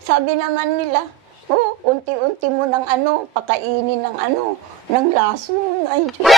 Sabi naman nila, oh, unti-unti mo ng pakainin ng ng lason. Ay, Diyos.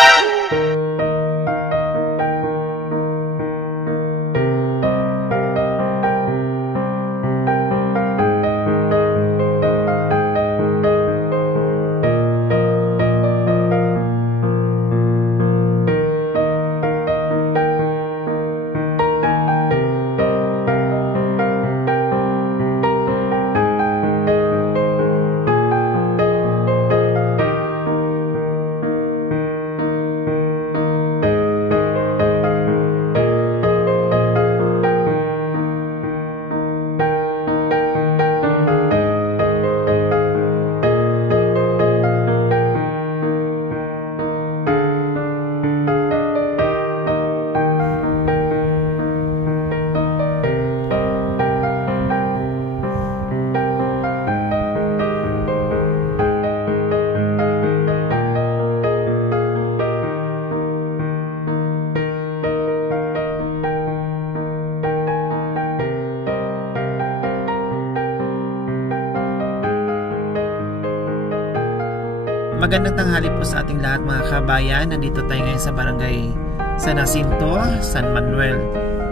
Magandang tanghali po sa ating lahat mga kabayan. Nandito tayo ngayon sa barangay San Jacinto, San Manuel,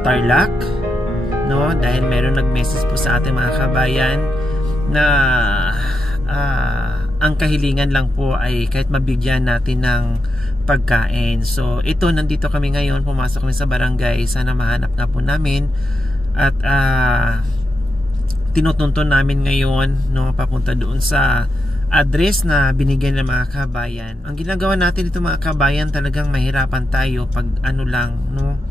Tarlac, no? Dahil meron nag-message po sa ating mga kabayan na ang kahilingan lang po ay kahit mabigyan natin ng pagkain. So ito, nandito kami ngayon, pumasok kami sa barangay. Sana mahanap nga po namin at tinutuntun namin ngayon, no, papunta doon sa address na binigyan ng mga kabayan. Ang ginagawa natin dito mga kabayan, talagang mahirapan tayo pag lang, no,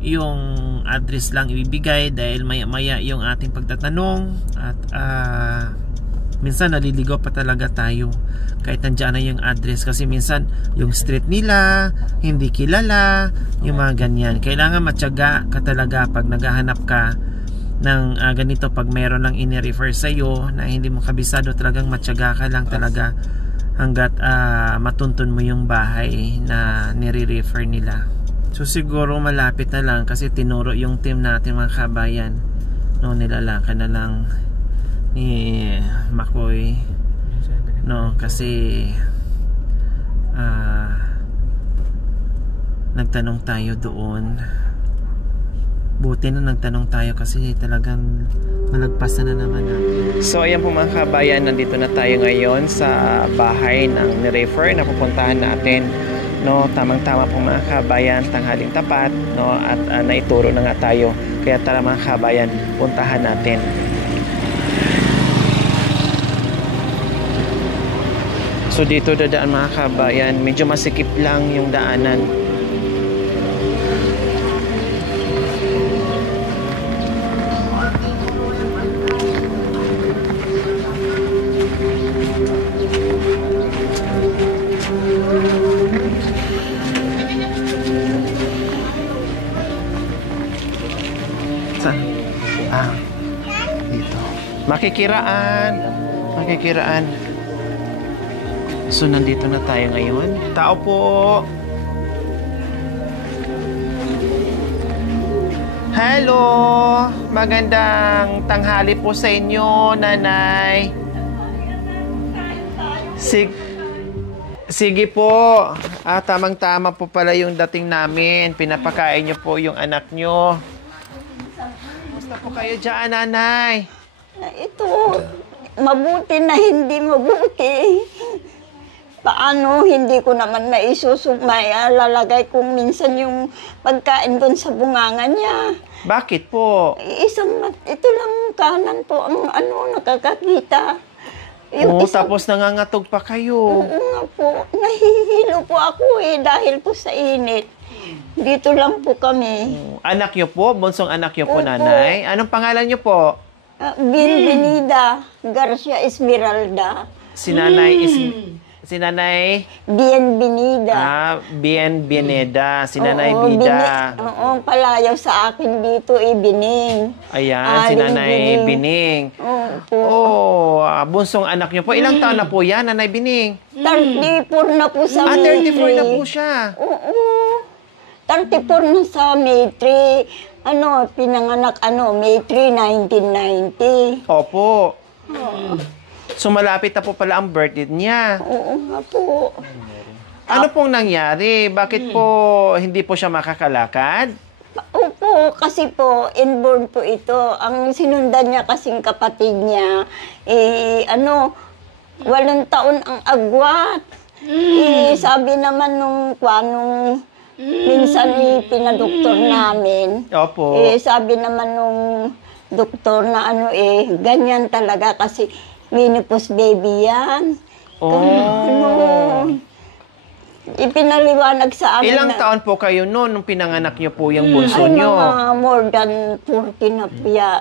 yung address lang ibibigay dahil maya-maya yung ating pagtatanong at minsan naliligaw pa talaga tayo kahit nandiyan na yung address kasi minsan yung street nila hindi kilala, yung mga ganyan. Kailangan matyaga ka talaga pag naghahanap ka ng ganito. Pag meron lang ini-refer sa iyo na hindi mo kabisado, talagang matyaga ka lang talaga hanggat matuntun mo yung bahay na nire-refer nila. So siguro malapit na lang kasi tinuro yung team natin mga kabayan, no, nilalakan na lang ni Makoy, no, kasi nagtanong tayo doon. Buti na nagtanong tayo kasi talagang malagpasan na naman natin. So ayan po mga kabayan, nandito na tayo ngayon sa bahay ng ni-refer na pupuntahan natin, no. Tamang-tama po mga kabayan, tanghaling tapat, no, at naituro na nga tayo. Kaya tara mga kabayan, puntahan natin. So dito dadaan mga kabayan, medyo masikip lang yung daanan. Dito. Makikiraan. So nandito na tayo ngayon. Tao po. Hello. Magandang tanghali po sa inyo, nanay. Sige po. Tamang-tama po pala yung dating namin. Pinapakain niyo po yung anak niyo. Kumusta po kayo dyan, nanay? Ito, mabuti na hindi mabuti. Paano, hindi ko naman lalagay kung minsan yung pagkain doon sa bunganga niya. Bakit po? Ito lang kanan po ang nakakakita. Tapos nangangatog pa kayo. Oo nga po, nahihilo po ako dahil po sa init. Dito lang po kami. Anak niyo po? Bunsong anak niyo po, nanay? Anong pangalan niyo po? Bienvenida Garcia Esmeralda. Si nanay Bienvenida. Bienvenida. Si nanay Bida. Oo, palayaw sa akin dito Bining. Ayan, si nanay Bining. Bunsong anak niyo po. Ilang taon na po yan, nanay Bining? 34 na po sa May 34 na po siya. Oo. 34 na sa May 3. Pinanganak May 3, 1990. Opo. So malapit na po pala ang birthday niya. Oo nga po. Ano pong nangyari? Bakit po hindi po siya makakalakad? Opo, kasi po, inborn po ito. Ang sinundan niya kasing kapatid niya, 8 taon ang agwat. Sabi naman nung minsan pinadoktor namin, Opo. sabi naman nung doktor na ganyan talaga kasi menopause baby yan. Ipinaliwanag sa amin Ilang na, taon po kayo noon nung pinanganak niyo po yung bunso niyo? more than 40 na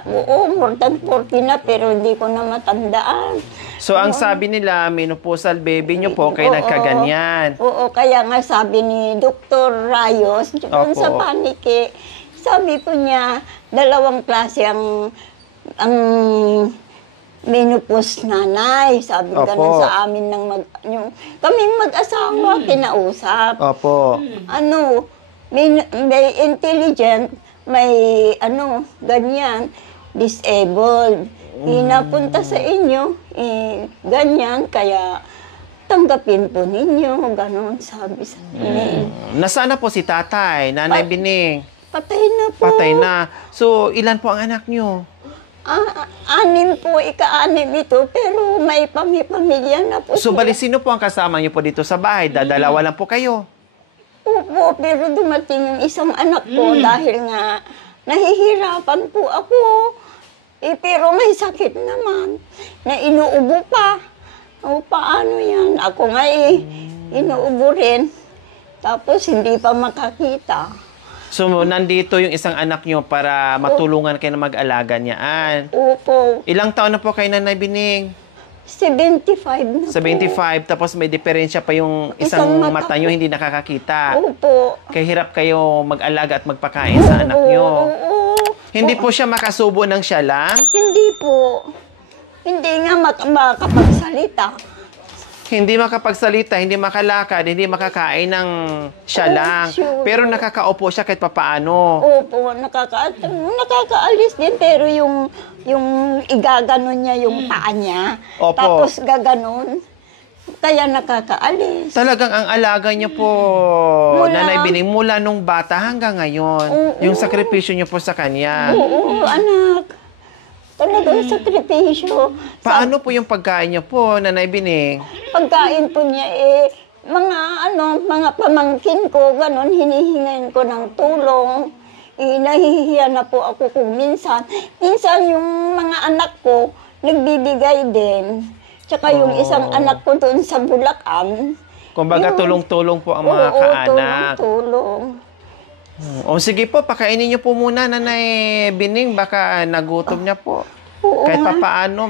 Oo, more than 40 na pero hindi ko na matandaan. So ang sabi nila, menopausal baby niyo po kaya nagkaganyan. Oo, kaya nga sabi ni Dr. Rayos, doon sa paniki, sabi po niya, 2 klase ang menopause nanay. Sabi ganun sa amin kaming mag-asawa, kinausap. Opo. May intelligent, may ganyan, disabled. Napunta sa inyo, ganyan, kaya tanggapin po ninyo, ganun, sabi sa amin. Nasaan na po si tatay, Nanay Bining? Patay na po. Patay na. So, ilan po ang anak niyo? 6 po, ika-6 ito, pero may pamilya na po. So, bali, sino po ang kasama niyo po dito sa bahay? Dalawa lang po kayo. Opo, pero dumating yung isang anak ko dahil nga nahihirapan po ako. Pero may sakit naman na inuubo pa. O, paano yan? Ako nga inuubo rin. Tapos hindi pa makakita. So, nandito yung isang anak niyo para matulungan kayo na mag-alaga niyaan. Opo, Ilang taon na po kayo, Nanay Bining? 75 na po. 75, tapos may diferensya pa yung isang Isang mata mata niyo hindi nakakakita. Opo. Kaya hirap kayo mag-alaga at magpakain sa anak niyo. Oo. Hindi po siya makasubo ng siya lang? Hindi po. Hindi nga makapagsalita. Hindi makapagsalita, hindi makalakad, hindi makakain ng siya lang. Sure. Pero nakakaupo siya kahit papaano. Opo, nakakaalis din, pero yung igaganon niya yung paa niya. Opo. Tapos gaganon. Kaya nakakaalis. Talagang ang alaga niyo po, Mula- Nanay Bining, mula nung bata hanggang ngayon. Oo. Yung sakripisyo niyo po sa kanya. Oo, anak. Talagang sakripisyo. Paano po yung pagkain niyo po, Nanay Bining? Pagkain po niya mga pamangkin ko, ganon, hinihingayin ko ng tulong. Nahihiya na po ako kung minsan. Minsan yung mga anak ko, nagbibigay din. Tsaka yung isang anak ko doon sa Bulacan. Kumbaga, Yun. tulong-tulong po ang mga kaanak. Tulong. O sige po, pakainin niyo po muna, Nanay Bining. Baka nagutom niya po. Oo Kahit nga. papaano,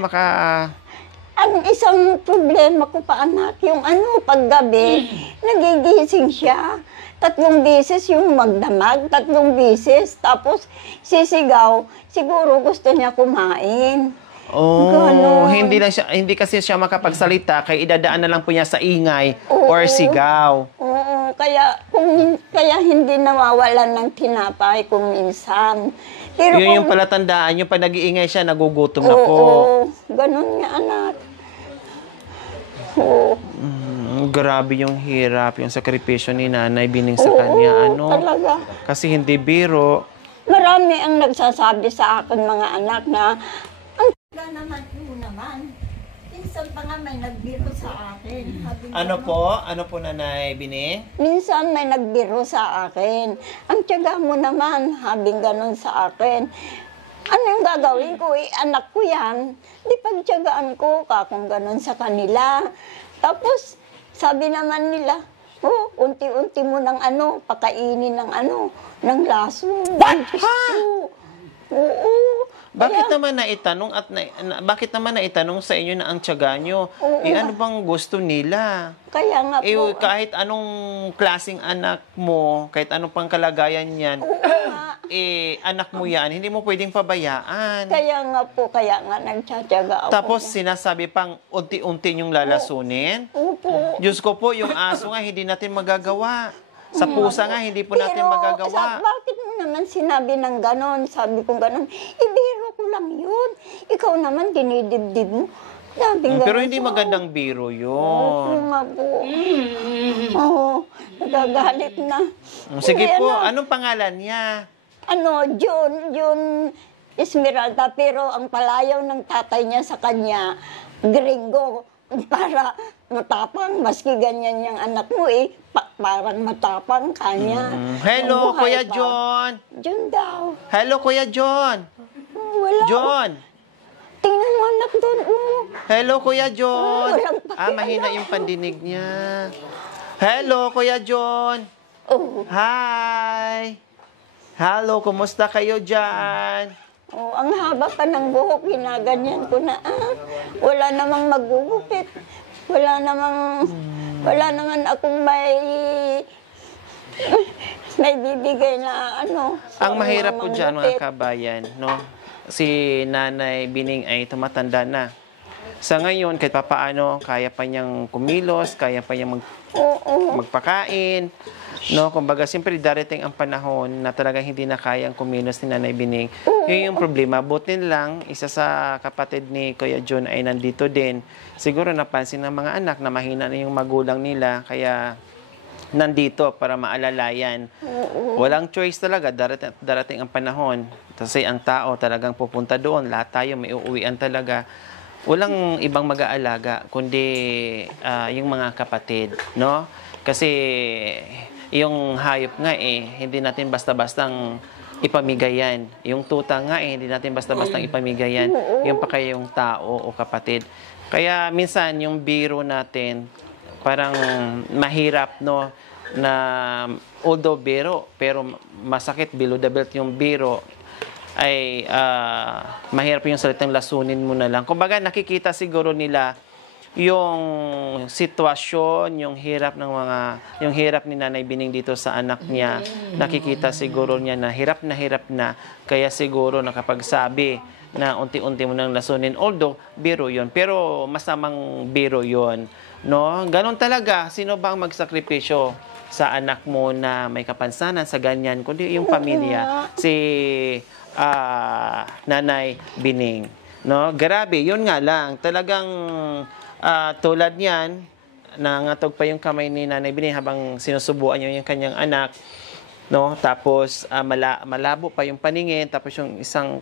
Ang isang problema ko pa, anak, yung paggabi, nagigising siya. 3 beses yung magdamag, 3 beses. Tapos sisigaw, siguro gusto niya kumain. Oh, Ganon. hindi kasi siya makapagsalita, kaya idadaan na lang po niya sa ingay or sigaw. Oo, kaya hindi nawawalan ng tinapay kung minsan. Pero Yun yung palatandaan, yung pag nag-iingay siya, nagugutom na po. Oo, ganun nga, anak. Oo. Grabe yung hirap, yung sakripisyo ni Nanay Bining sa kanya. Talaga. Kasi hindi biro. Marami ang nagsasabi sa akin, mga anak, na ang taga naman naman. Minsan pa nga may nagbiro sa akin. Ano po? Ano po, Nanay Bining? Minsan may nagbiro sa akin. Ang tiyaga mo naman, habing ganun sa akin. Ano yung gagawin ko? Anak ko yan. Di pagtiyagaan ko, kakong ganun sa kanila. Tapos, sabi naman nila, unti-unti mo ng pakainin ng ng laso. Oo. Bakit naman naitanong sa inyo na ang tiyaga nyo? Ano bang gusto nila? Kaya nga po. Kahit anong klaseng anak mo, kahit anong pang kalagayan yan, anak mo yan, hindi mo pwedeng pabayaan. Kaya nga nagtsatsaga ako. Tapos sinasabi pang unti-unti yung lalasunin. Opo. Diyos ko po, yung aso nga, hindi natin magagawa. Sa pusa nga, hindi po natin magagawa. Bakit mo naman sinabi ng ganon? Sabi ko ganon, ibiro ko lang yun. Ikaw naman, dinidibdib mo. Sabi Pero ganun hindi sa- magandang biro Oo yun. nga po. Oo, nagagalit na. Sige Hindi, po, ano, anong pangalan niya? June Esmeralda, pero ang palayaw ng tatay niya sa kanya, gringo, para matapang, maski ganyan yung anak mo parang matapang kanya. Hello, Ang buhay Kuya pa. John. John daw. Hello, Kuya John. Wala. John. Tingnan mo anak doon. Hello, Kuya John. Walang pakialam. Mahina yung pandinig niya. Hello, Kuya John. Oh, Hi. Hello, kumusta kayo dyan? oh, ang haba pa ng buhok, ginaganyan ko na. Wala namang magugupit. Wala naman akong may bibigay na ano. sa Ang mahirap po mga dyan, mga gupit. kabayan, no? Si Nanay Bining ay tumatanda na. Sa ngayon, kahit papaano, kaya pa niyang kumilos, kaya pa niyang Oo. magpakain. No, kumbaga, siyempre darating ang panahon na talagang hindi na kayang kumilos ni Nanay Bining. Yun yung problema. Buti lang, isa sa kapatid ni Kuya John ay nandito din. Siguro napansin ng mga anak na mahina na yung magulang nila, kaya nandito para maalalayan. Walang choice talaga, darating ang panahon. Kasi ang tao talagang pupunta doon, lahat tayo may uuwian talaga. Walang ibang mag-aalaga kundi yung mga kapatid, no? Kasi yung hayop nga hindi natin basta-bastang ipamigayan. Yung tuta nga hindi natin basta-bastang ipamigayan. Yung pa kaya yung tao o kapatid. Kaya minsan yung biro natin parang mahirap, no? Na although biro, pero masakit below the belt yung biro ay mahirap yung salitang lasunin mo na lang. Kumbaga nakikita siguro nila yung sitwasyon, yung hirap ni Nanay Bining dito sa anak niya. Nakikita siguro niya na hirap na, kaya siguro nakapagsabi na unti-unti mo nang lasunin. Although biro 'yon, pero masamang biro 'yon, no? Ganon talaga, sino bang magsakripisyo sa anak mo na may kapansanan sa ganyan kundi yung pamilya, si Nanay Bining, no? Grabe, yun nga lang, talagang tulad niyan, nangatog pa yung kamay ni Nanay Bining habang sinusubuan niya yung kanyang anak, no? Tapos malabo pa yung paningin, tapos yung isang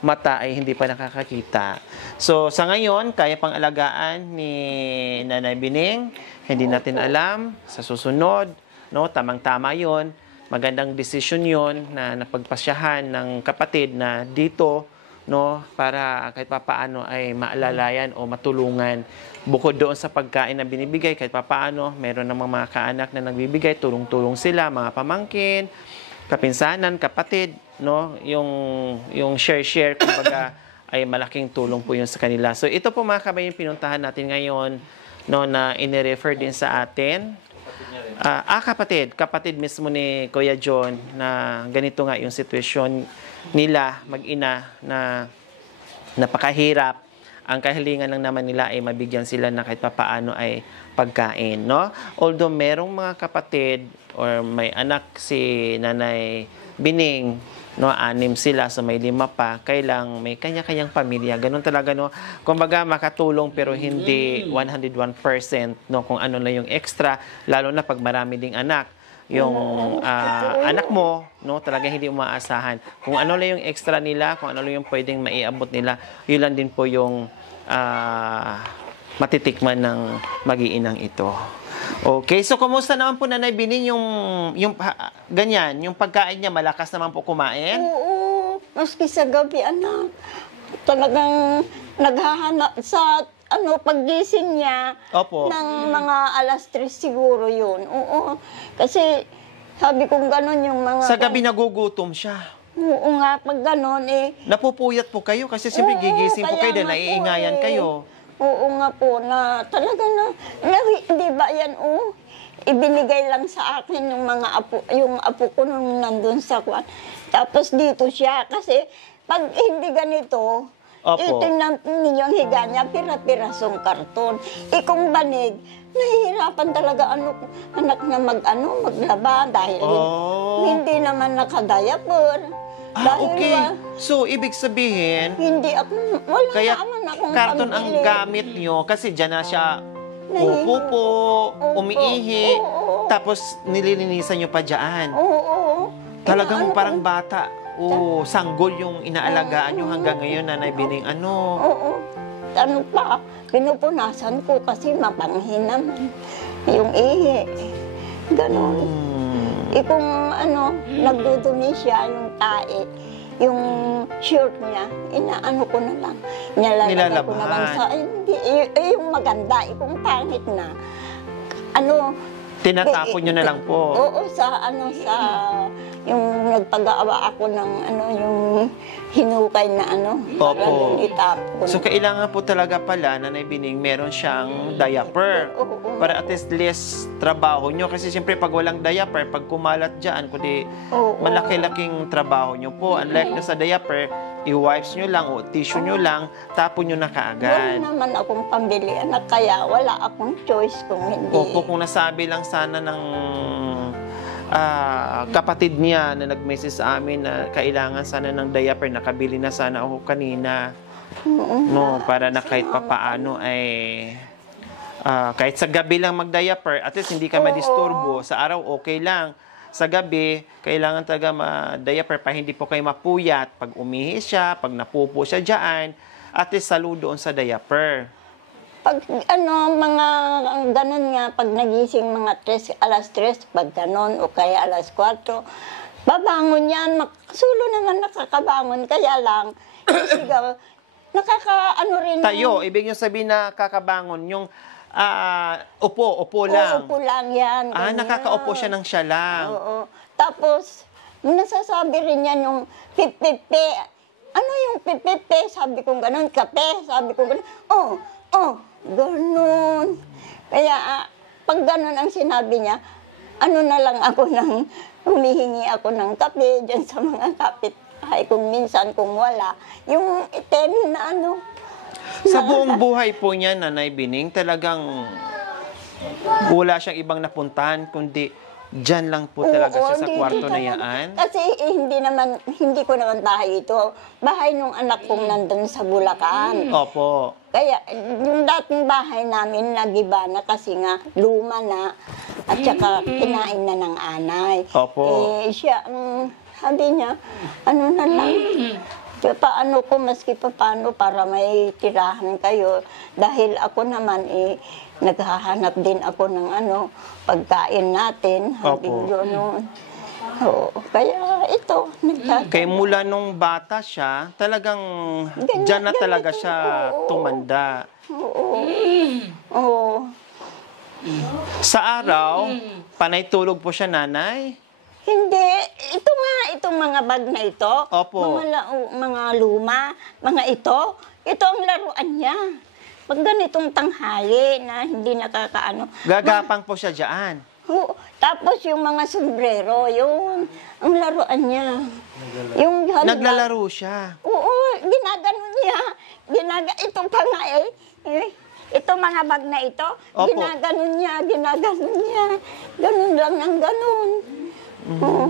mata ay hindi pa nakakakita. So sa ngayon, kaya pang alagaan ni Nanay Bining, hindi natin alam sa susunod, no? Tamang-tama 'yon. Magandang desisyon 'yon na napagpasyahan ng kapatid na dito, no, para kahit papaano ay maalalayan o matulungan. Bukod doon sa pagkain na binibigay, kahit papaano meron namang mga kaanak na nagbibigay, tulong-tulong sila, mga pamangkin, kapinsanan, kapatid, no, yung share kumbaga ay malaking tulong po yun sa kanila. So ito po mga kabayan pinuntahan natin ngayon, no, na inirefer din sa atin. Kapatid mismo ni Kuya John, na ganito nga yung sitwasyon nila mag-ina na napakahirap. Ang kahilingan lang naman nila ay mabigyan sila na kahit papaano ay pagkain, no? Although merong mga kapatid or may anak si Nanay Bining, no, 6 sila, so may 5 pa, kailang may kanya-kanyang pamilya. Ganun talaga, no? Kumbaga makatulong pero hindi 101%, no, kung ano na yung extra, lalo na pag marami ding anak. Yung anak mo, no, talaga hindi umaasahan. Kung ano lang yung extra nila, kung ano lang yung pwedeng maiabot nila, yun lang din po yung matitikman ng mag-iinang ito. Okay, so kumusta naman po Nanay Bining yung ganyan, yung pagkain niya, malakas naman po kumain? Oo, maski sa gabi, anak. Talagang naghahanap sa paggising niya. Opo. Ng mga 3:00 siguro yun. Oo, kasi sabi kong gano'n yung mga... Sa gabi nagugutom siya. Oo nga, pag gano'n Napupuyat po kayo kasi siyempre gigising po kayo kaya dahil nga po naiingayan kayo. Oo nga po, na talaga di ba yan, ibinigay lang sa akin yung apo ko nung nandun sa kwan. Tapos dito siya, kasi pag hindi ganito, Opo. tingnan ninyo ang higa niya, pira-pirasong karton. Kung banig, nahihirapan talaga anak na maglaba dahil hindi naman nakadayapor. Okay. So, ibig sabihin, hindi ako, wala kaya naman akong karton ang pambili. gamit nyo kasi dyan na siya Nahihiwa. pupupo, umiihi, Oo. tapos nililinisan nyo pa dyan. Oo. Talagang Inaano parang ko- bata. Sanggol yung inaalagaan nyo hanggang ngayon, Nanay Bining. Oo. Ano pa, pinupunasan ko kasi mapanghin naman. Yung ihi. Ganon. Kung nagdudumi siya, yung tae, yung shirt niya, inaano ko na lang. Nilalagay ko na lang Nilalaban. sa, hindi, yung maganda, kung pangit na. Tinatapon nyo na lang po. Oo, sa yung nagpag-aawa ako ng yung hinukay na para Opo. doon itapon. So, kailangan po talaga pala, Nanay Bining, meron siyang diaper. Oo. Para at least less trabaho nyo. Kasi siyempre, pag walang diaper, pag kumalat dyan, kundi Oo. malaki-laking trabaho nyo po. Unlike na sa diaper, i-wipes nyo lang o tissue nyo lang, tapon nyo na Wala kaagad. naman akong pambili, anak, kaya wala akong choice kung hindi. Opo, kung nasabi lang sana ng kapatid niya na nag-message sa amin na kailangan sana ng diaper, nakabili na sana ako kanina. No, para na kahit papaano ay kahit sa gabi lang mag-diaper, at least hindi ka madisturbo. Sa araw, okay lang. Sa gabi, kailangan talaga ma-diaper pa hindi po kayo mapuyat. Pag umihi siya, pag napupo siya dyan, at least saludo doon sa diaper. Pag mga ganun nga, pag nagising mga alas 3, pag ganun, o kaya alas 4, babangon yan, sulo naman nakakabangon, kaya lang, sigaw, rin. Tayo, ibig nyo sabihin na kakabangon, yung upo lang. Upo lang yan. ganyan. Nakakaupo siya ng siya lang. Oo. Tapos, nasasabi rin yan yung pipipi. Ano yung pipipi? Sabi ko ganun, kape. Sabi ko ganun, ganun. Kaya, pag ganun ang sinabi niya, na lang ako humihingi ako ng kape dyan sa mga kapitbahay. Kung minsan, kung wala, yung item na Sa buong buhay po niya, Nanay Bining, talagang wala siyang ibang napuntahan, kundi dyan lang po talaga siya sa kwarto na yaan. Kasi hindi ko naman bahay ito. Bahay nung anak kong nandun sa Bulacan. Opo. Kaya yung dating bahay namin nagiba na kasi nga luma na at saka kinain na ng anay. Opo. Siya, sabi niya, na lang, paano ko maski paano para may tirahan kayo. Dahil ako naman naghahanap din ako ng pagkain natin. Opo. Oo, kaya ito, Kaya mula nung bata siya, talagang dyan na talaga siya tumanda. Oo. Sa araw, panay tulog po siya, Nanay? Hindi. Ito nga, itong mga bag na ito. Opo. Mga luma, mga ito. Ito ang laruan niya. Pag ganitong tanghali na hindi nakakaano. Gagapang po siya dyan. Oo. Tapos yung mga sombrero, yung ang laruan niya. Yung Naglalaro siya. Oo, ginaganon niya. Ito pa nga ito mga bag na ito, Opo. ginaganon niya. Ganun lang ng ganun. Oo.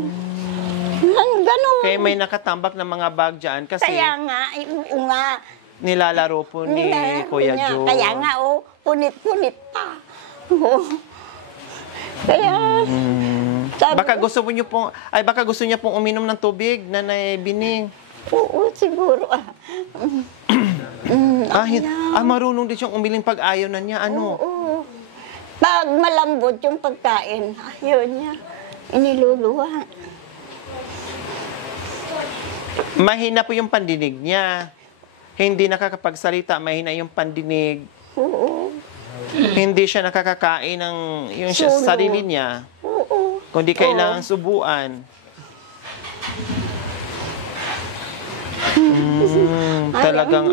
Ang ganun. Kaya may nakatambak na mga bag dyan kasi Kaya nga, nga. nilalaro po ni Nilalaro Kuya niya. Joe. Kaya nga, punit-punit pa. Oo. Kaya, sabi Baka ko, gusto niya pong uminom ng tubig, Nanay Bining. oo, siguro. Marunong din siyang umiling pag ayaw na niya. Oo. Pag malambot yung pagkain, ayaw niya. Iniluluwa. Mahina po yung pandinig niya. Hindi nakakapagsalita, mahina yung pandinig. Oo. Hindi siya nakakakain ng yung Sulo. sarili niya. Oo. Kundi kailangan subuan. Talagang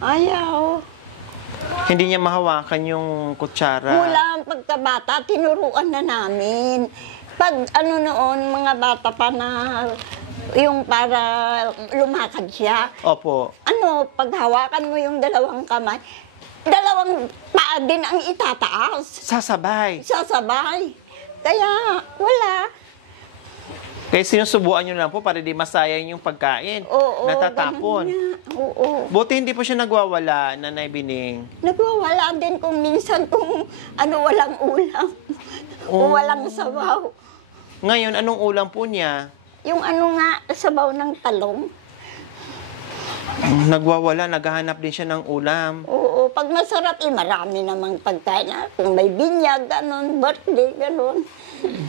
Ayaw. hindi niya mahawakan yung kutsara. Mula ang pagkabata, tinuruan na namin. Pag noon, mga bata pa na yung para lumakad siya. Opo. Pag hawakan mo yung dalawang kamay, dalawang paa din ang itataas. Sasabay. Sasabay. Kaya, wala. Kaya sinusubuan nyo lang po para di masayang yung pagkain. Oo, natatapon. ganun nga. Oo. Buti hindi po siya nagwawala, Nanay Bining. Nagwawala din kung minsan kung walang ulam. O walang sabaw. Ngayon, anong ulam po niya? Yung sabaw ng talong. Nagwawala, naghahanap din siya ng ulam. Oo, pag masarap, marami namang pagkain. Kung may binyag, ganon, birthday, ganon.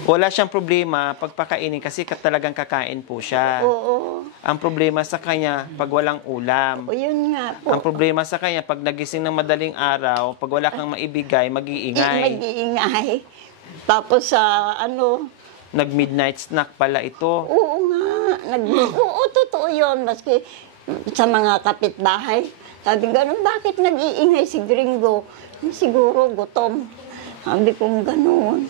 Wala siyang problema pagpakainin kasi talagang kakain po siya. Oo. Ang problema sa kanya, pag walang ulam. O yun nga po. Ang problema sa kanya, pag nagising ng madaling araw, pag wala kang maibigay, mag-iingay. Mag-iingay. Tapos Nag-midnight snack pala ito. Oo nga. Oo, totoo yun. Maski sa mga kapitbahay. Sabi ganun, bakit nag-iingay si Gringo? Siguro gutom. Sabi kong ganun.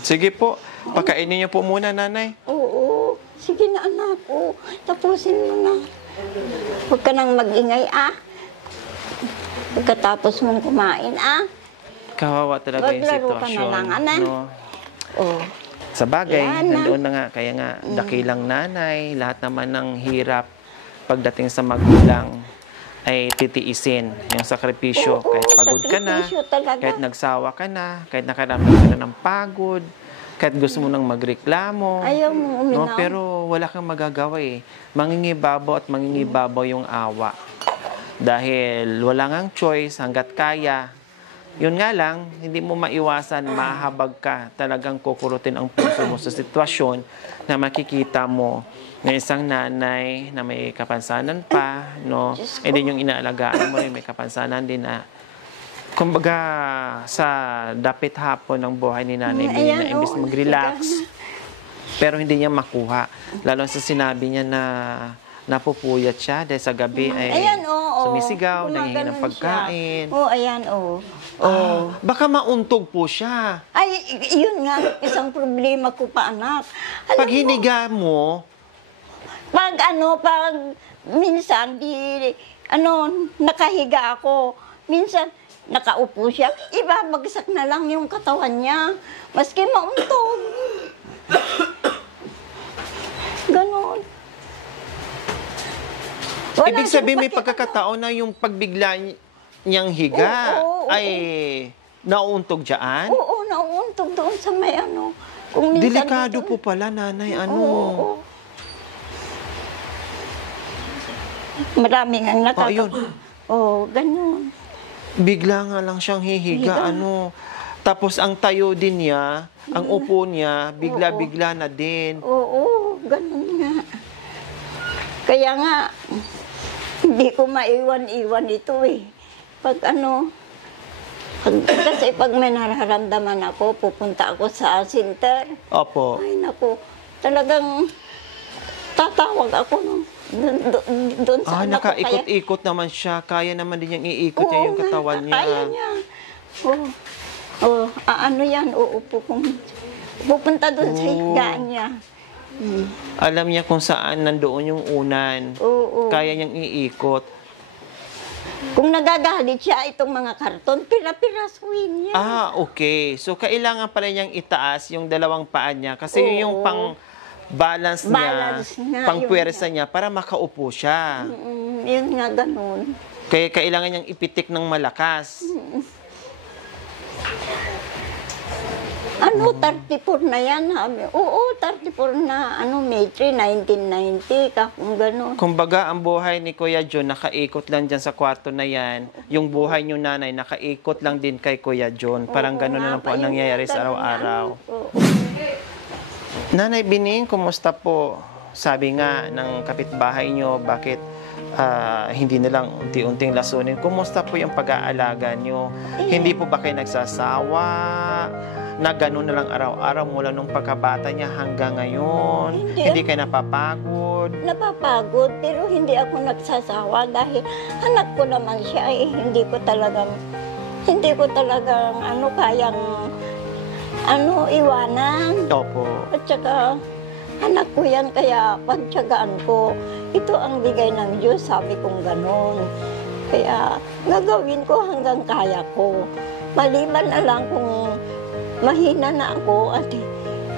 Sige po, pakainin niyo po muna, Nanay. Oo. Sige na, anak ko. Tapusin mo na. Huwag ka nang mag-ingay, Pagkatapos mong kumain, Kawawa talaga yung Maglaro ka na sitwasyon. lang, anak. No? Oo. Sa bagay, Yan na. nandoon na nga. Kaya nga, dakilang nanay, lahat naman ng hirap pagdating sa magulang ay titiisin yung sakripisyo. Oo, Kahit pagod ka na, sakripisyo talaga. kahit nagsawa ka na, kahit nakaramdam ka na ng pagod, kahit gusto mo nang magreklamo. Ayaw mo No, uminaw. pero wala kang magagawa eh. Mangingibabaw at mangingibabaw yung awa. Dahil wala ngang choice hanggat kaya. Yun nga lang, hindi mo maiwasan, mahabag ka. Talagang kukurutin ang puso mo sa sitwasyon na makikita mo na isang nanay na may kapansanan pa, no? Diyos ko. E din yung inaalagaan mo rin, may kapansanan din na kumbaga sa dapit hapon ng buhay ni Nanay Bining na imbis mag-relax, pero hindi niya makuha. Lalo sa sinabi niya na napupuyat siya dahil sa gabi ay sumisigaw, nanghihingi ng pagkain. Oo, ayan, oo. Baka mauntog po siya. Ay, yun nga, isang problema ko pa, anak. Pag hiniga mo, Pag minsan, nakahiga ako. Minsan, nakaupo siya. Ibabagsak na lang yung katawan niya. Maski mauntog. Ganon. Wala ibig siyang sabihin may pakialam. pagkakataon na yung pagbigla niyang higa Oo. ay nauuntog dyan. Oo, nauuntog doon sa may Kung minsan Delikado dito- po pala, Nanay. Oo. Maraming ang ayun. Oo, ganun. Bigla nga lang siyang hihiga, Tapos ang tayo din niya, ang upo niya, bigla-bigla na din. Oo, ganun nga. Kaya nga, hindi ko maiwan-iwan ito eh. Kasi pag may nararamdaman ako, pupunta ako sa center. Opo. Ay, naku, talagang tatawag ako doon sa anak ko. Nakaikot-ikot naman siya. Kaya naman din niyang iikot niya yung nga, katawan niya. Kaya niya. Yan, uupo kong pupunta doon sa higaan niya. Alam niya kung saan nandoon yung unan. Oo. Kaya niyang iikot. Kung nagagalit siya, itong mga karton, pira-pirasuin niya. Okay. So, kailangan pala niyang itaas yung dalawang paa niya. Kasi yun yung pang-balance niya, Balance nga, pang-puwersa niya para makaupo siya. Yun nga, ganun. Kaya kailangan niyang ipitik ng malakas. 34 na yan. Oo, 34 na, May 3, 1990, kung ganun. Kumbaga, ang buhay ni Kuya John, nakaikot lang dyan sa kwarto na yan. Yung buhay niyo, nanay, nakaikot lang din kay Kuya John. Parang gano'n na lang po ang nangyayari sa araw-araw. Nanay Bining, kumusta po? Sabi nga ng kapitbahay niyo, bakit hindi na lang unti-unting lasunin? Kumusta po yung pag-aalaga niyo? Hindi po ba kayo nagsasawa? Na gano'n na lang araw-araw mula nung pagkabata niya hanggang ngayon? Hindi kayo napapagod? Napapagod, pero hindi ako nagsasawa dahil anak ko naman siya eh. Hindi ko talagang kayang iwanan. Opo. At saka, anak ko yan, kaya pagtsagaan ko, ito ang bigay ng Diyos, sabi kong ganon. Kaya, gagawin ko hanggang kaya ko. Maliban na lang kung mahina na ako at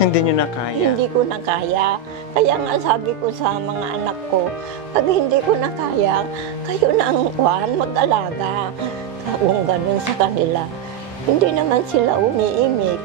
Hindi nyo na kaya. Hindi ko na kaya. Kaya nga sabi ko sa mga anak ko, pag hindi ko na kaya, kayo na ang mag-alaga. Kung ganun sa kanila. Hindi naman sila umiimik.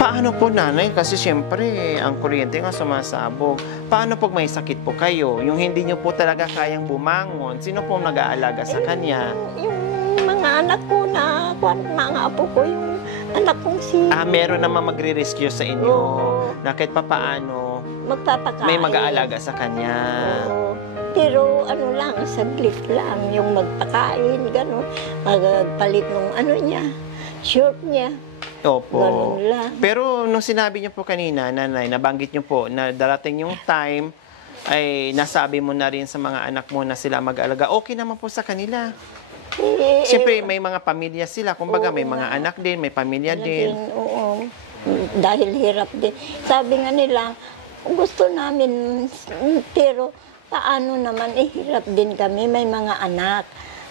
Paano po, nanay? Kasi siyempre, ang kuryente nga sumasabog. Paano pag may sakit po kayo? Yung hindi nyo po talaga kayang bumangon, sino po nag-aalaga sa kanya? Yung mga anak ko na, mga apo ko, yung anak kong si... Meron naman magre-rescue sa inyo. Oo. Na kahit papaano, magpapakain. may mag-aalaga sa kanya. Oo. Pero ano lang, saglit lang. Yung magpakain, gano'n. Magpalit ng ano niya, short niya. Opo. Ganun lang. Pero nung sinabi niyo po kanina, nanay, nabanggit niyo po na darating yung time ay nasabi mo na rin sa mga anak mo na sila mag-aalaga. Okay naman po sa kanila. Siyempre, may mga pamilya sila. Kumbaga, may mga anak din, may pamilya din. Oo. Dahil hirap din. Sabi nga nila, gusto namin, pero paano naman, hirap din kami, may mga anak.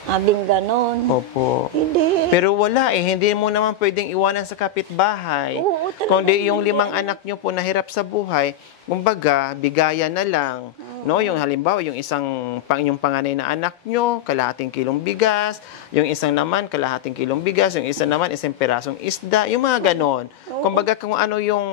Sabing ganon. Opo. Hindi. Pero wala hindi mo naman pwedeng iwanan sa kapitbahay. Oo, talaga. Kundi yung 5 anak nyo po nahirap sa buhay, kumbaga, bigayan na lang. No, yung halimbawa, yung yung panganay na anak nyo, kalahating kilong bigas, yung isang naman, kalahating kilong bigas, yung isa naman, isang perasong isda, yung mga ganon. Kumbaga, kung ano yung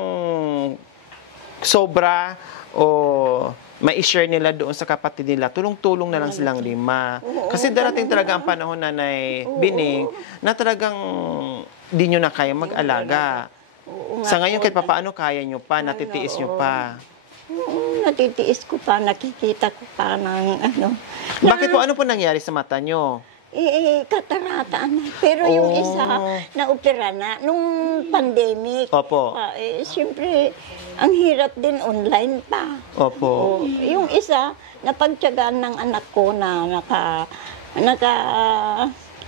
sobra o mai-share nila doon sa kapatid nila, tulong-tulong na lang silang 5. Kasi darating talaga ang panahon, Nanay Bining, na talagang di nyo na kaya mag-alaga. Sa ngayon, kahit papaano kaya nyo pa, natitiis nyo pa. Natitiis ko pa, nakikita ko pa ng ano. Bakit po? Ano po nangyari sa mata nyo? Katarata na. Pero yung isa, na-opera na, nung pandemic. Opo. Siyempre, ang hirap din online pa. Opo. Yung isa, napagtyagaan ng anak ko na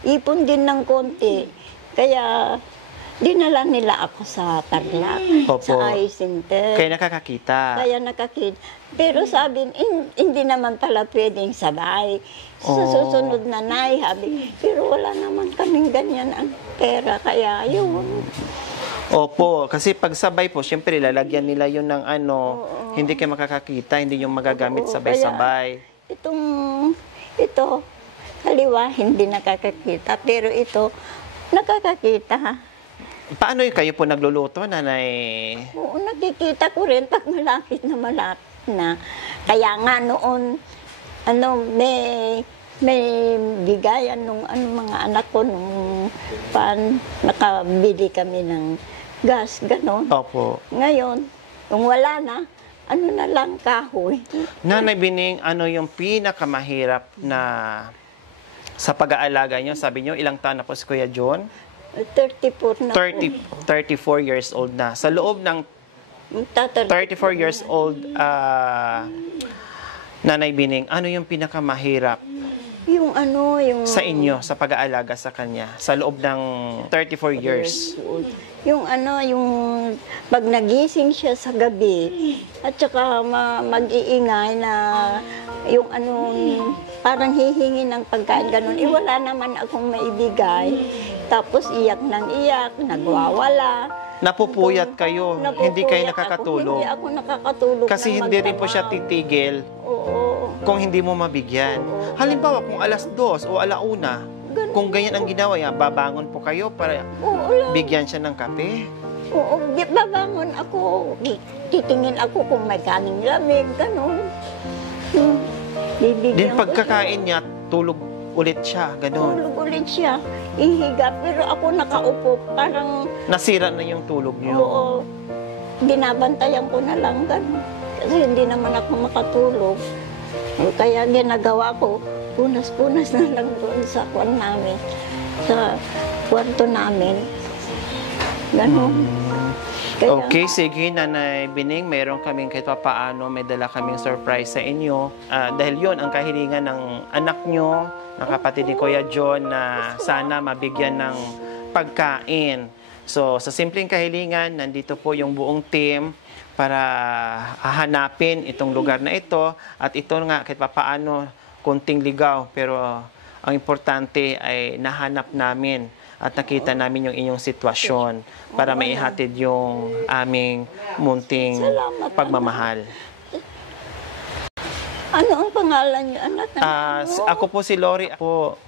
ipon din ng konti. Kaya, dinala nila ako sa Tarlac, Opo. sa eye center. Kaya nakakakita. Kaya nakakita. Pero sabi, hindi naman pala pwedeng sabay. Sa susunod na sabi. Pero wala naman kaming ganyan ang pera. Kaya yun. Opo, kasi pag sabay po, syempre lalagyan nila yun ng hindi kayo makakakita, hindi yung magagamit sabay-sabay. Ito, kaliwa, hindi nakakakita. Pero ito, nakakakita. Paano kayo po nagluluto, Nanay? Oo, nakikita ko rin pag malapit na. Kaya nga noon, may bigayan nung mga anak ko nung nakabili kami ng gas, gano'n. Opo. Ngayon, kung wala na, na lang, kahoy. Nanay Bining, ano yung pinakamahirap na sa pag-aalaga nyo? Sabi nyo, ilang taon na po si Kuya John? 34 na 34 years old na. Sa loob ng 34 years old, Nanay Bining, ano yung pinakamahirap yung sa inyo, sa pag-aalaga sa kanya, sa loob ng 34 years? Yung pag nagising siya sa gabi, at saka mag-iingay na yung parang hihingi ng pagkain, ganun. Wala naman akong maibigay. Tapos iyak ng iyak, nagwawala. Napupuyat kayo, hindi kayo nakakatulog. Hindi ako nakakatulog. Kasi hindi rin po siya titigil kung hindi mo mabigyan. Halimbawa, kung 2:00 o 1:00, kung ganyan ang ginawa niya, babangon po kayo para bigyan siya ng kape? Oo, babangon ako. Titingin ako kung may kaning lamig, gano'n. Din pagkakain niya, tulog ulit siya, gano'n. Tulog ulit siya. Ihiga, pero ako nakaupo, parang... Nasira na yung tulog niyo. Oo. Binabantayan ko na lang, gano'n. Kasi hindi naman ako makatulog. Kaya ginagawa ko, punas-punas na lang doon sa kwan namin, sa kwarto namin. Gano'n. Okay, sige, Nanay Bining, meron kaming kahit paano, may dala kaming surprise sa inyo. Dahil yon ang kahilingan ng anak nyo, ng kapatid ni Kuya John, na sana mabigyan ng pagkain. So, sa simpleng kahilingan, nandito po yung buong team para hahanapin itong lugar na ito. At ito nga, kahit paano, konting ligaw. Pero ang importante ay nahanap namin at nakita namin yung inyong sitwasyon para maihatid yung aming munting Salamat, pagmamahal. Ano ang pangalan niyo, anak? Ako po si Lori, ako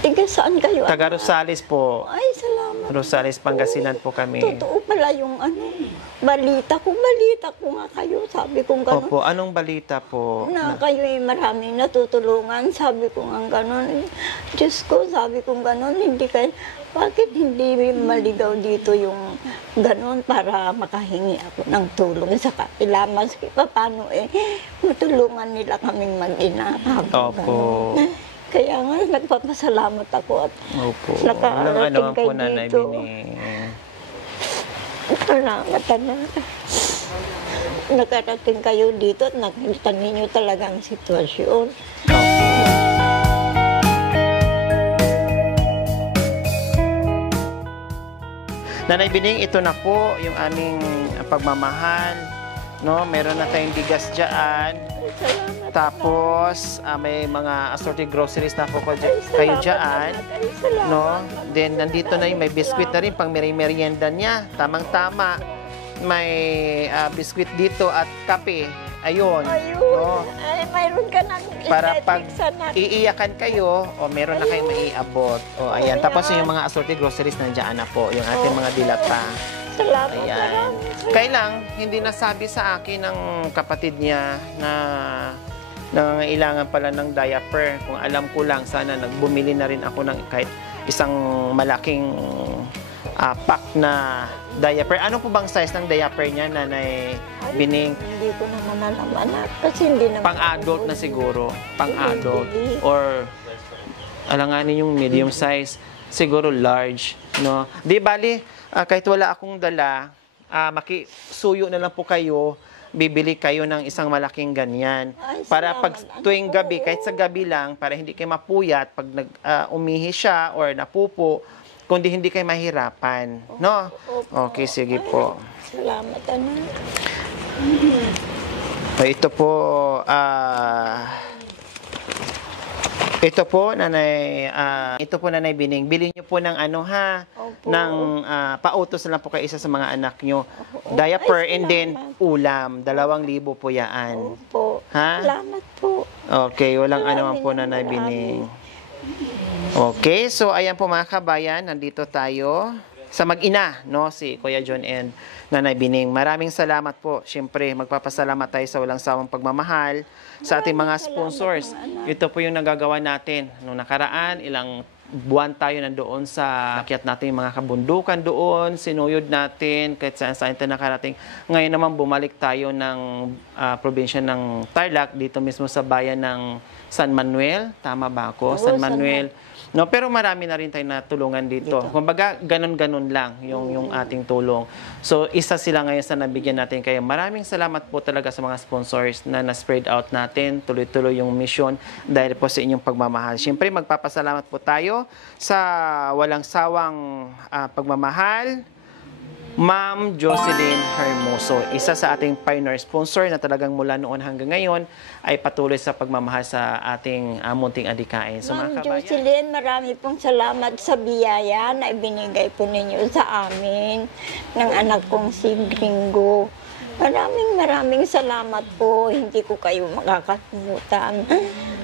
Tiga saan kayo? taga Rosales po. Ay, salamat. Rosales, Pangasinan po kami. Totoo pala yung balita ko nga kayo. Sabi kong gano'n. Opo, anong balita po? Na kayo ay maraming natutulungan. Sabi ko nga gano'n. Diyos ko, sabi kong gano'n. Bakit hindi maligaw dito yung gano'n para makahingi ako ng tulong sa kapila? Maski pa paano matulungan nila kaming mag-ina. Opo. Kaya nga, nagpapasalamat ako at Opo. nakarating kayo po, Nanay dito. Bining. Salamat, anak. Nakarating kayo dito at nakita ninyo talagang sitwasyon. Nanay Bining, ito na po yung aming pagmamahal. No, meron na tayong bigas dyan. Salamat. Tapos, may mga assorted groceries na po kayo dyan. No? Then, nandito na yung may biskwit na rin, pang merienda niya. Tamang-tama. May biskwit dito at kape. Ayun. No? Ay, mayroon ka ng Para pag iiyakan kayo, meron na kayong maiabot. Ayan. Tapos yung mga assorted groceries nandiyan na po. Yung ating mga dilata. Salamat. Ayan. Kailang, hindi nasabi sa akin ng kapatid niya na nangangailangan pala ng diaper. Kung alam ko lang, sana nagbumili na rin ako ng kahit isang malaking pack na diaper. Ano po bang size ng diaper niya, Nanay Bining? Hindi ko naman alam, anak. Kasi hindi naman. Pang-adult na siguro. Pang-adult. Or, alanganin yung medium size. Siguro large. No? Di bali, kahit wala akong dala, makisuyo na lang po kayo, bibili kayo ng isang malaking ganyan. Ay, Para pag salamat. tuwing gabi, kahit sa gabi lang, para hindi kayo mapuyat, pag umihi siya or napupo, kundi hindi kayo mahirapan. No? Okay, sige po. Salamat, anak. Ito po, Nanay Bining. Bilhin niyo po ng Opo. ng pautos na lang po kayo isa sa mga anak niyo. Diaper Ay, and then salamat. ulam. 2,000 po yan. Opo. Ha? Salamat po. Okay, walang Marami anuman po, na Nanay marami. Bining. Okay, so ayan po mga kabayan, nandito tayo sa mag-ina, no? Si Kuya John and Nanay Bining. Maraming salamat po. Siyempre, magpapasalamat tayo sa walang sawang pagmamahal sa ating mga sponsors. Ito po yung nagagawa natin. Noong nakaraan, ilang buwan tayo nandoon sa nakiat natin yung mga kabundukan doon, sinuyod natin, kahit saan tayo nakarating. Ngayon naman, bumalik tayo ng probinsya ng Tarlac, dito mismo sa bayan ng San Manuel. Tama ba ako? Oo, San Manuel. No, pero marami na rin tayo natulungan dito. Kumbaga, ganun-ganun lang yung ating tulong. So, isa sila ngayon sa nabigyan natin kayo. Maraming salamat po talaga sa mga sponsors na na-spread out natin. Tuloy-tuloy yung mission dahil po sa inyong pagmamahal. Siyempre, magpapasalamat po tayo sa walang sawang pagmamahal. Ma'am Jocelyn Hermoso, isa sa ating pioneer sponsor na talagang mula noon hanggang ngayon ay patuloy sa pagmamahal sa ating munting adikain. So, Ma'am mga kabayan, Jocelyn, marami pong salamat sa biyaya na ibinigay po ninyo sa amin ng anak kong si Gringo. Maraming salamat po. Hindi ko kayo makakalimutan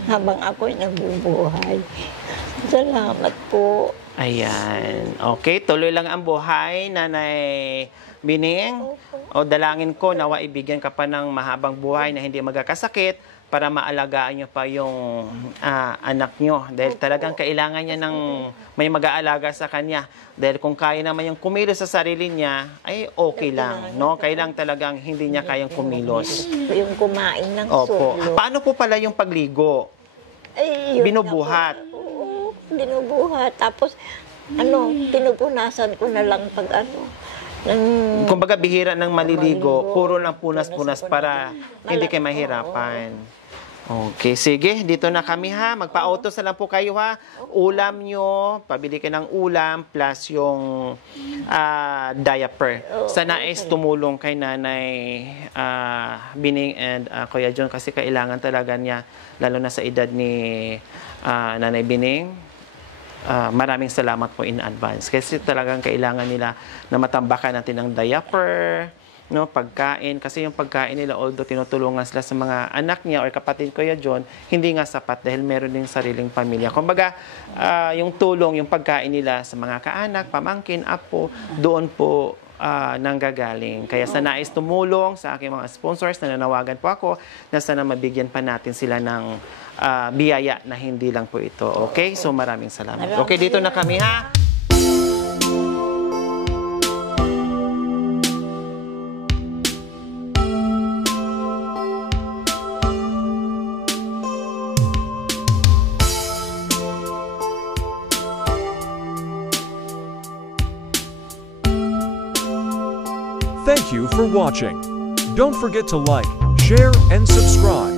habang ako'y nabubuhay. Salamat po. ayan. Okay, tuloy lang ang buhay, Nanay Bining. O dalangin ko, nawa ibigyan ka pa ng mahabang buhay na hindi magkakasakit para maalagaan nyo pa yung anak nyo. Dahil talagang kailangan niya ng may mag-aalaga sa kanya. Dahil kung kaya naman yung kumilos sa sarili niya, ay okay lang. No? Kailang talagang hindi niya kayang kumilos. Yung kumain ng Opo. solo. Paano po pala yung pagligo? Ay, yun Binubuhat? na po. Oo, binubuhat. Tapos, pinupunasan ko na lang pag Kumbaga bihira ng maliligo, puro lang punas-punas para hindi kayo mahirapan. Okay, sige, dito na kami ha. Magpa-autos na lang po kayo ha. Ulam nyo, pabili ka ng ulam plus yung diaper. Sana is tumulong kay Nanay Bining and Kuya John kasi kailangan talaga niya, lalo na sa edad ni Nanay Bining. maraming salamat po in advance. Kasi talagang kailangan nila na matambakan natin ng diaper, no, pagkain. Kasi yung pagkain nila, although tinutulungan sila sa mga anak niya or kapatid ko ya John, hindi nga sapat dahil meron din sariling pamilya. Kumbaga, yung tulong, yung pagkain nila sa mga kaanak, pamangkin, apo, doon po nanggagaling. Kaya sa nais tumulong sa aking mga sponsors, nananawagan po ako na sana mabigyan pa natin sila ng biyaya na hindi lang po ito. Okay? So maraming salamat. Okay, dito na kami ha. Thank you for watching. Don't forget to like, share, and subscribe.